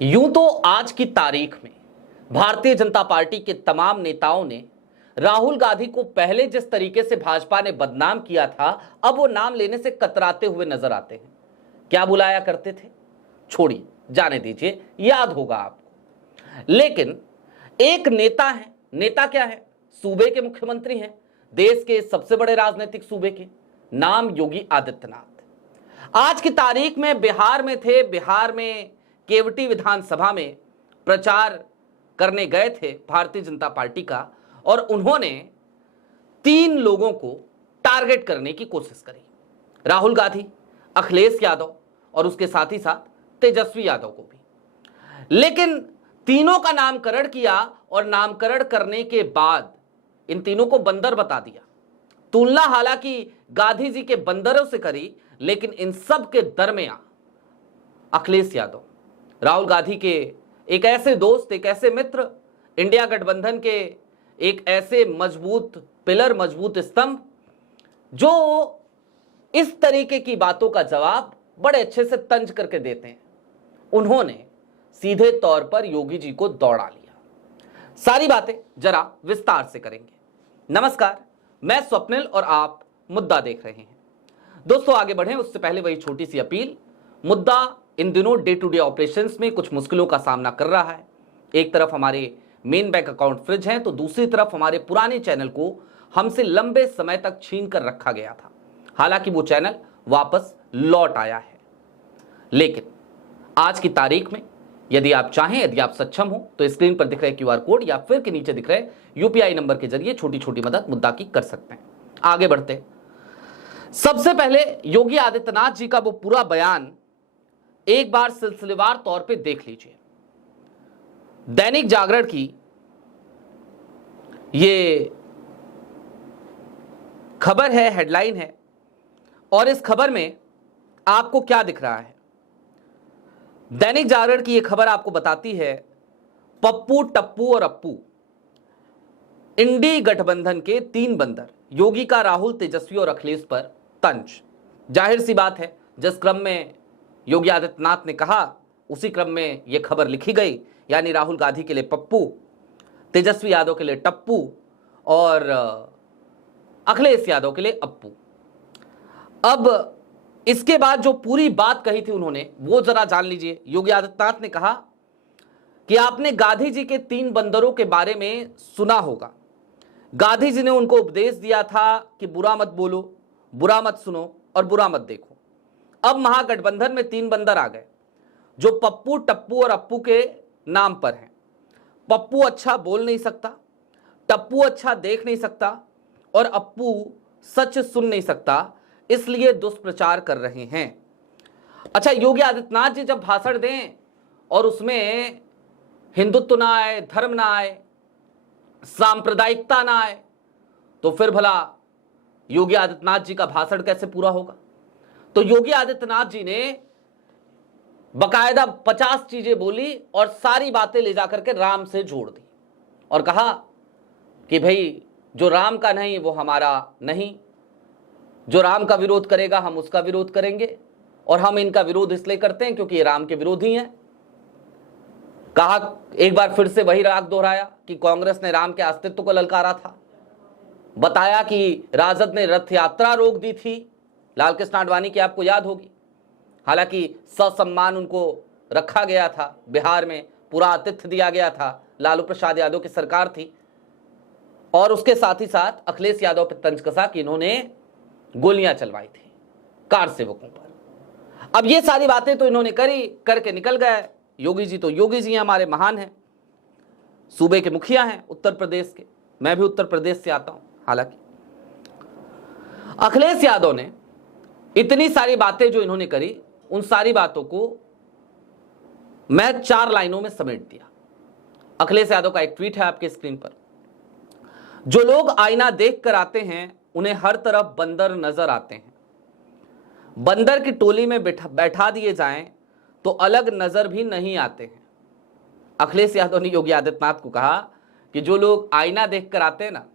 यूं तो आज की तारीख में भारतीय जनता पार्टी के तमाम नेताओं ने राहुल गांधी को पहले जिस तरीके से भाजपा ने बदनाम किया था, अब वो नाम लेने से कतराते हुए नजर आते हैं। क्या बुलाया करते थे, छोड़िए, जाने दीजिए, याद होगा आपको। लेकिन एक नेता है, नेता क्या है, सूबे के मुख्यमंत्री हैं, देश के सबसे बड़े राजनीतिक सूबे के, नाम योगी आदित्यनाथ। आज की तारीख में बिहार में थे, बिहार में केवटी विधानसभा में प्रचार करने गए थे भारतीय जनता पार्टी का, और उन्होंने 3 लोगों को टारगेट करने की कोशिश करी, राहुल गांधी, अखिलेश यादव और उसके साथ ही साथ तेजस्वी यादव को भी। लेकिन तीनों का नामकरण किया और नामकरण करने के बाद इन तीनों को बंदर बता दिया। तुलना हालांकि गांधी जी के बंदरों से करी, लेकिन इन सब के दरमियान अखिलेश यादव, राहुल गांधी के एक ऐसे दोस्त, एक ऐसे मित्र, इंडिया गठबंधन के एक ऐसे मजबूत पिलर, मजबूत स्तंभ, जो इस तरीके की बातों का जवाब बड़े अच्छे से तंज करके देते हैं, उन्होंने सीधे तौर पर योगी जी को दौड़ा लिया। सारी बातें जरा विस्तार से करेंगे। नमस्कार, मैं स्वप्निल और आप मुद्दा देख रहे हैं। दोस्तों, आगे बढ़ें उससे पहले वही छोटी सी अपील। मुद्दा इन दिनों डे टू डे ऑपरेशंस में कुछ मुश्किलों का सामना कर रहा है। एक तरफ हमारे मेन बैंक अकाउंट फ्रिज हैं, तो दूसरी तरफ हमारे पुराने चैनल को हमसे लंबे समय तक छीन कर रखा गया था। हालांकि वो चैनल वापस लौट आया है, लेकिन आज की तारीख में यदि आप चाहें, यदि आप सक्षम हो, तो स्क्रीन पर दिख रहे QR कोड या फिर के नीचे दिख रहे UPI नंबर के जरिए छोटी छोटी मदद मुद्दा की कर सकते हैं। आगे बढ़ते, सबसे पहले योगी आदित्यनाथ जी का वो पूरा बयान एक बार सिलसिलेवार तौर पे देख लीजिए। दैनिक जागरण की ये खबर है, हेडलाइन है, और इस खबर में आपको क्या दिख रहा है? दैनिक जागरण की ये खबर आपको बताती है, पप्पू, टप्पू और अप्पू, इंडी गठबंधन के 3 बंदर, योगी का राहुल, तेजस्वी और अखिलेश पर तंज। जाहिर सी बात है, जिस क्रम में योगी आदित्यनाथ ने कहा, उसी क्रम में यह खबर लिखी गई, यानी राहुल गांधी के लिए पप्पू, तेजस्वी यादव के लिए टप्पू और अखिलेश यादव के लिए अप्पू। अब इसके बाद जो पूरी बात कही थी उन्होंने, वो जरा जान लीजिए। योगी आदित्यनाथ ने कहा कि आपने गांधी जी के 3 बंदरों के बारे में सुना होगा। गांधी जी ने उनको उपदेश दिया था कि बुरा मत बोलो, बुरा मत सुनो और बुरा मत देखो। अब महागठबंधन में 3 बंदर आ गए, जो पप्पू, टप्पू और अप्पू के नाम पर हैं। पप्पू अच्छा बोल नहीं सकता, टप्पू अच्छा देख नहीं सकता और अप्पू सच सुन नहीं सकता, इसलिए दुष्प्रचार कर रहे हैं। अच्छा, योगी आदित्यनाथ जी जब भाषण दें और उसमें हिंदुत्व ना आए, धर्म ना आए, सांप्रदायिकता ना आए, तो फिर भला योगी आदित्यनाथ जी का भाषण कैसे पूरा होगा? तो योगी आदित्यनाथ जी ने बकायदा 50 चीजें बोली और सारी बातें ले जाकर के राम से जोड़ दी और कहा कि भाई, जो राम का नहीं वो हमारा नहीं, जो राम का विरोध करेगा हम उसका विरोध करेंगे, और हम इनका विरोध इसलिए करते हैं क्योंकि ये राम के विरोधी हैं। कहा, एक बार फिर से वही राग दोहराया कि कांग्रेस ने राम के अस्तित्व को ललकारा था। बताया कि राजद ने रथ यात्रा रोक दी थी, लालकृष्ण आडवाणी की, आपको याद होगी। हालांकि ससम्मान उनको रखा गया था, बिहार में पूरा आतिथ्य दिया गया था, लालू प्रसाद यादव की सरकार थी। और उसके साथ ही साथ अखिलेश यादव पर तंज कसा कि इन्होंने गोलियां चलवाई थी कार सेवकों पर। अब ये सारी बातें तो इन्होंने करी, करके निकल गए। योगी जी तो योगी जी हैं, हमारे महान हैं, सूबे के मुखिया हैं उत्तर प्रदेश के। मैं भी उत्तर प्रदेश से आता हूं। हालांकि अखिलेश यादव ने इतनी सारी बातें जो इन्होंने करी, उन सारी बातों को मैं 4 लाइनों में समेट दिया। अखिलेश यादव का एक ट्वीट है आपके स्क्रीन पर। जो लोग आईना देख कर आते हैं, उन्हें हर तरफ बंदर नजर आते हैं। बंदर की टोली में बैठा दिए जाएं तो अलग नजर भी नहीं आते हैं। अखिलेश यादव ने योगी आदित्यनाथ को कहा कि जो लोग आईना देख कर आते हैं ना,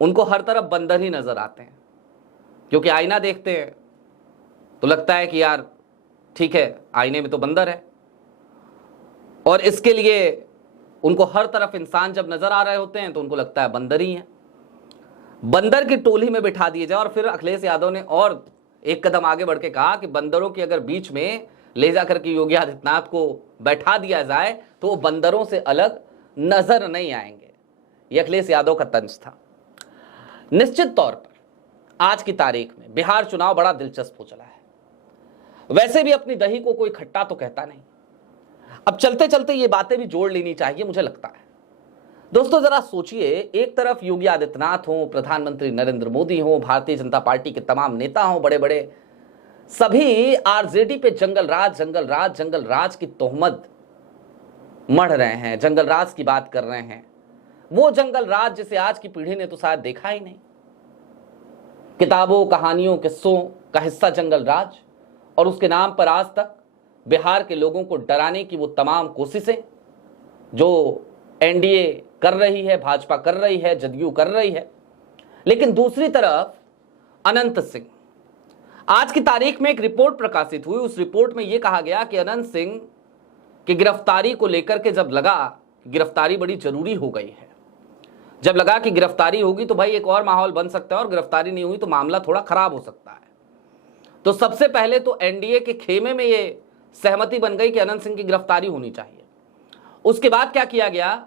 उनको हर तरफ बंदर ही नजर आते हैं, क्योंकि आईना देखते हैं तो लगता है कि यार ठीक है, आईने में तो बंदर है, और इसके लिए उनको हर तरफ इंसान जब नजर आ रहे होते हैं तो उनको लगता है बंदर ही है। बंदर की टोली में बिठा दिए जाए। और फिर अखिलेश यादव ने और एक कदम आगे बढ़ के कहा कि बंदरों की अगर बीच में ले जाकर के योगी आदित्यनाथ को बैठा दिया जाए तो वो बंदरों से अलग नजर नहीं आएंगे। ये अखिलेश यादव का तंज था। निश्चित तौर पर आज की तारीख में बिहार चुनाव बड़ा दिलचस्प हो चला है। वैसे भी अपनी दही को कोई खट्टा तो कहता नहीं। अब चलते चलते ये बातें भी जोड़ लेनी चाहिए मुझे लगता है। दोस्तों जरा सोचिए, एक तरफ योगी आदित्यनाथ हो, प्रधानमंत्री नरेंद्र मोदी हो, भारतीय जनता पार्टी के तमाम नेता हो, बड़े बड़े, सभी आरजेडी पे जंगल राज की तोहमत मढ़ रहे हैं, जंगल राज की बात कर रहे हैं। वो जंगल राज जिसे आज की पीढ़ी ने तो शायद देखा ही नहीं। किताबों, कहानियों, किस्सों का हिस्सा जंगल राज, और उसके नाम पर आज तक बिहार के लोगों को डराने की वो तमाम कोशिशें जो एनडीए कर रही है, भाजपा कर रही है, जदयू कर रही है। लेकिन दूसरी तरफ अनंत सिंह, आज की तारीख में एक रिपोर्ट प्रकाशित हुई। उस रिपोर्ट में यह कहा गया कि अनंत सिंह की गिरफ्तारी को लेकर के जब लगा गिरफ्तारी बड़ी जरूरी हो गई है, जब लगा कि गिरफ्तारी होगी तो भाई एक और माहौल बन सकता है और गिरफ्तारी नहीं हुई तो मामला थोड़ा खराब हो सकता है, तो सबसे पहले तो एनडीए के खेमे में यह सहमति बन गई कि अनंत सिंह की गिरफ्तारी होनी चाहिए। उसके बाद क्या किया गया?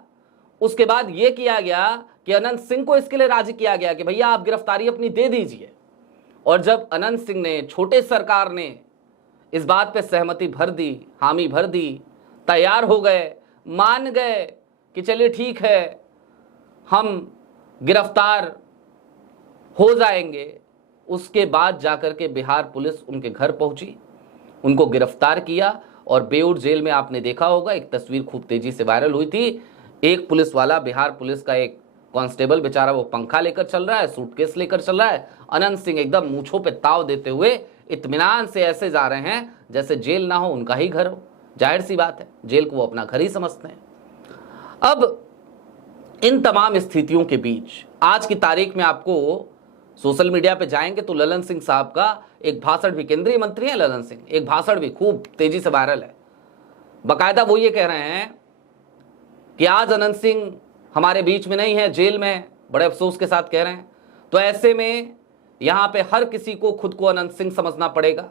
उसके बाद यह किया गया कि अनंत सिंह को इसके लिए राजी किया गया कि भैया आप गिरफ्तारी अपनी दे दीजिए। और जब अनंत सिंह ने, छोटे सरकार ने इस बात पे सहमति भर दी, हामी भर दी, तैयार हो गए, मान गए कि चलिए ठीक है हम गिरफ्तार हो जाएंगे, उसके बाद जाकर के बिहार पुलिस उनके घर पहुंची, उनको गिरफ्तार किया। और बेऊर जेल में आपने देखा होगा, एक तस्वीर खूब तेजी से वायरल हुई थी। एक पुलिस वाला, बिहार पुलिस का एक कांस्टेबल बेचारा, वो पंखा लेकर चल रहा है, सूटकेस लेकर चल रहा है। अनंत सिंह एकदम मूंछों पे ताव देते हुए इत्मीनान से ऐसे जा रहे हैं जैसे जेल ना हो उनका ही घर हो। जाहिर सी बात है, जेल को वो अपना घर ही समझते हैं। अब इन तमाम स्थितियों के बीच आज की तारीख में आपको सोशल मीडिया पे जाएंगे तो ललन सिंह साहब का एक भाषण भी, केंद्रीय मंत्री हैं ललन सिंह, एक भाषण भी खूब तेजी से वायरल है। बाकायदा वो ये कह रहे हैं कि आज अनंत सिंह हमारे बीच में नहीं है, जेल में है, बड़े अफसोस के साथ कह रहे हैं। तो ऐसे में यहां पे हर किसी को खुद को अनंत सिंह समझना पड़ेगा।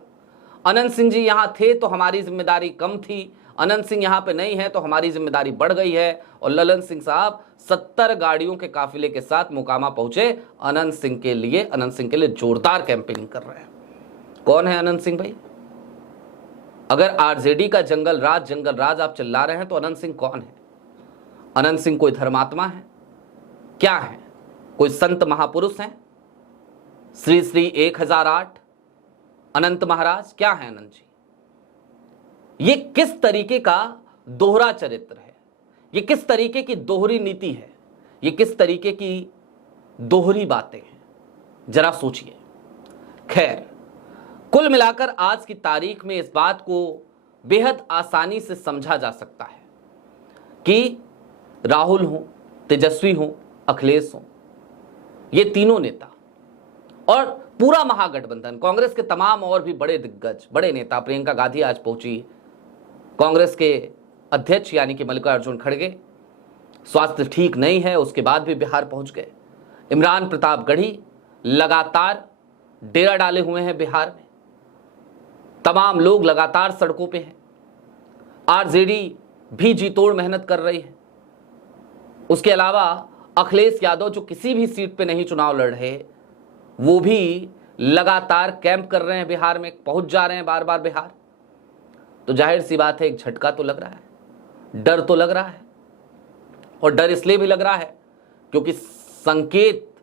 अनंत सिंह जी यहां थे तो हमारी जिम्मेदारी कम थी, अनंत सिंह यहां पे नहीं है तो हमारी जिम्मेदारी बढ़ गई है। और ललन सिंह साहब 70 गाड़ियों के काफिले के साथ मोकामा पहुंचे अनंत सिंह के लिए जोरदार कैंपेनिंग कर रहे हैं। कौन है अनंत सिंह भाई? अगर आरजेडी का जंगल राज आप चिल्ला रहे हैं तो अनंत सिंह कौन है? अनंत सिंह कोई धर्मात्मा है? क्या है? कोई संत महापुरुष हैं? श्री श्री 1008 अनंत महाराज? क्या है अनंत जी? ये किस तरीके का दोहरा चरित्र है? ये किस तरीके की दोहरी नीति है? ये किस तरीके की दोहरी बातें हैं? जरा सोचिए। खैर, कुल मिलाकर आज की तारीख में इस बात को बेहद आसानी से समझा जा सकता है कि राहुल हो, तेजस्वी हो, अखिलेश हो, ये तीनों नेता और पूरा महागठबंधन, कांग्रेस के तमाम और भी बड़े दिग्गज, बड़े नेता, प्रियंका गांधी आज पहुंची, कांग्रेस के अध्यक्ष यानी कि मल्लिकार्जुन खड़गे, स्वास्थ्य ठीक नहीं है उसके बाद भी बिहार पहुंच गए। इमरान प्रतापगढ़ी लगातार डेरा डाले हुए हैं बिहार में, तमाम लोग लगातार सड़कों पे हैं। आरजेडी भी जी तोड़ मेहनत कर रही है। उसके अलावा अखिलेश यादव जो किसी भी सीट पे नहीं चुनाव लड़ रहे, वो भी लगातार कैंप कर रहे हैं बिहार में, पहुंच जा रहे हैं बार बार बिहार। तो जाहिर सी बात है एक झटका तो लग रहा है, डर तो लग रहा है। और डर इसलिए भी लग रहा है क्योंकि संकेत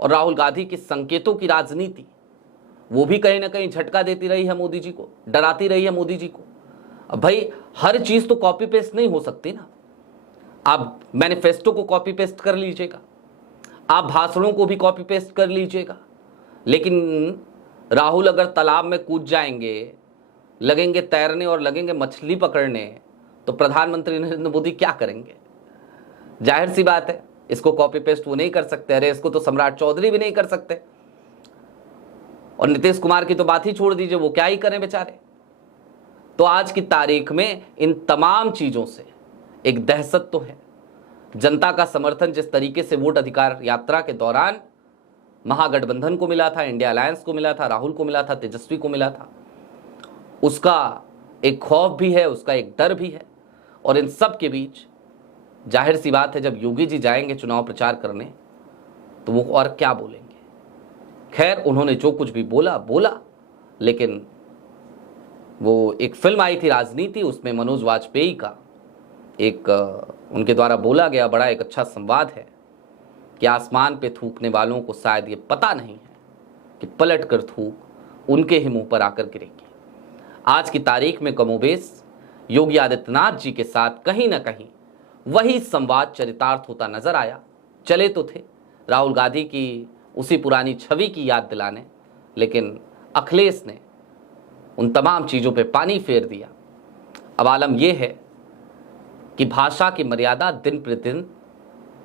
और राहुल गांधी की संकेतों की राजनीति वो भी कहीं ना कहीं झटका देती रही है मोदी जी को, डराती रही है मोदी जी को। अब भाई हर चीज तो कॉपी पेस्ट नहीं हो सकती ना। आप मैनिफेस्टो को कॉपी पेस्ट कर लीजिएगा, आप भाषणों को भी कॉपी पेस्ट कर लीजिएगा, लेकिन राहुल अगर तालाब में कूद जाएंगे, लगेंगे तैरने और लगेंगे मछली पकड़ने, तो प्रधानमंत्री नरेंद्र मोदी क्या करेंगे? जाहिर सी बात है इसको कॉपी पेस्ट वो नहीं कर सकते। अरे इसको तो सम्राट चौधरी भी नहीं कर सकते, और नीतीश कुमार की तो बात ही छोड़ दीजिए, वो क्या ही करें बेचारे। तो आज की तारीख में इन तमाम चीजों से एक दहशत तो है। जनता का समर्थन जिस तरीके से वोट अधिकार यात्रा के दौरान महागठबंधन को मिला था, इंडिया अलायंस को मिला था, राहुल को मिला था, तेजस्वी को मिला था, उसका एक खौफ भी है, उसका एक डर भी है। और इन सब के बीच जाहिर सी बात है, जब योगी जी जाएंगे चुनाव प्रचार करने तो वो और क्या बोलेंगे। खैर, उन्होंने जो कुछ भी बोला, लेकिन वो एक फिल्म आई थी राजनीति, उसमें मनोज वाजपेयी का एक उनके द्वारा बोला गया बड़ा एक अच्छा संवाद है कि आसमान पे थूकने वालों को शायद ये पता नहीं है कि पलट कर थूक उनके ही मुंह पर आकर गिरेगी। आज की तारीख में कमोबेश योगी आदित्यनाथ जी के साथ कहीं ना कहीं वही संवाद चरितार्थ होता नजर आया। चले तो थे राहुल गांधी की उसी पुरानी छवि की याद दिलाने, लेकिन अखिलेश ने उन तमाम चीज़ों पे पानी फेर दिया। अब आलम यह है कि भाषा की मर्यादा दिन प्रतिदिन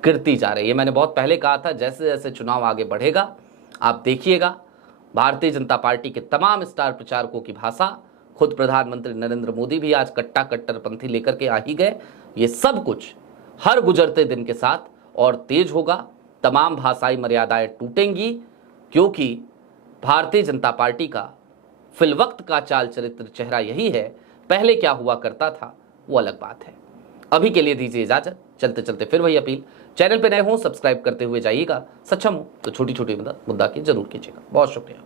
गिरती जा रही है। मैंने बहुत पहले कहा था, जैसे जैसे चुनाव आगे बढ़ेगा आप देखिएगा भारतीय जनता पार्टी के तमाम स्टार प्रचारकों की भाषा, खुद प्रधानमंत्री नरेंद्र मोदी भी आज कट्टा कट्टरपंथी लेकर के आ ही गए। ये सब कुछ हर गुजरते दिन के साथ और तेज होगा, तमाम भाषाई मर्यादाएं टूटेंगी, क्योंकि भारतीय जनता पार्टी का फिलवक्त का चाल चरित्र चेहरा यही है। पहले क्या हुआ करता था वो अलग बात है। अभी के लिए दीजिए इजाजत, चलते चलते फिर वही अपील, चैनल पे नए हो सब्सक्राइब करते हुए जाइएगा, सक्षम हो तो छोटी छोटी मुद्दा की जरूर कीजिएगा। बहुत शुक्रिया।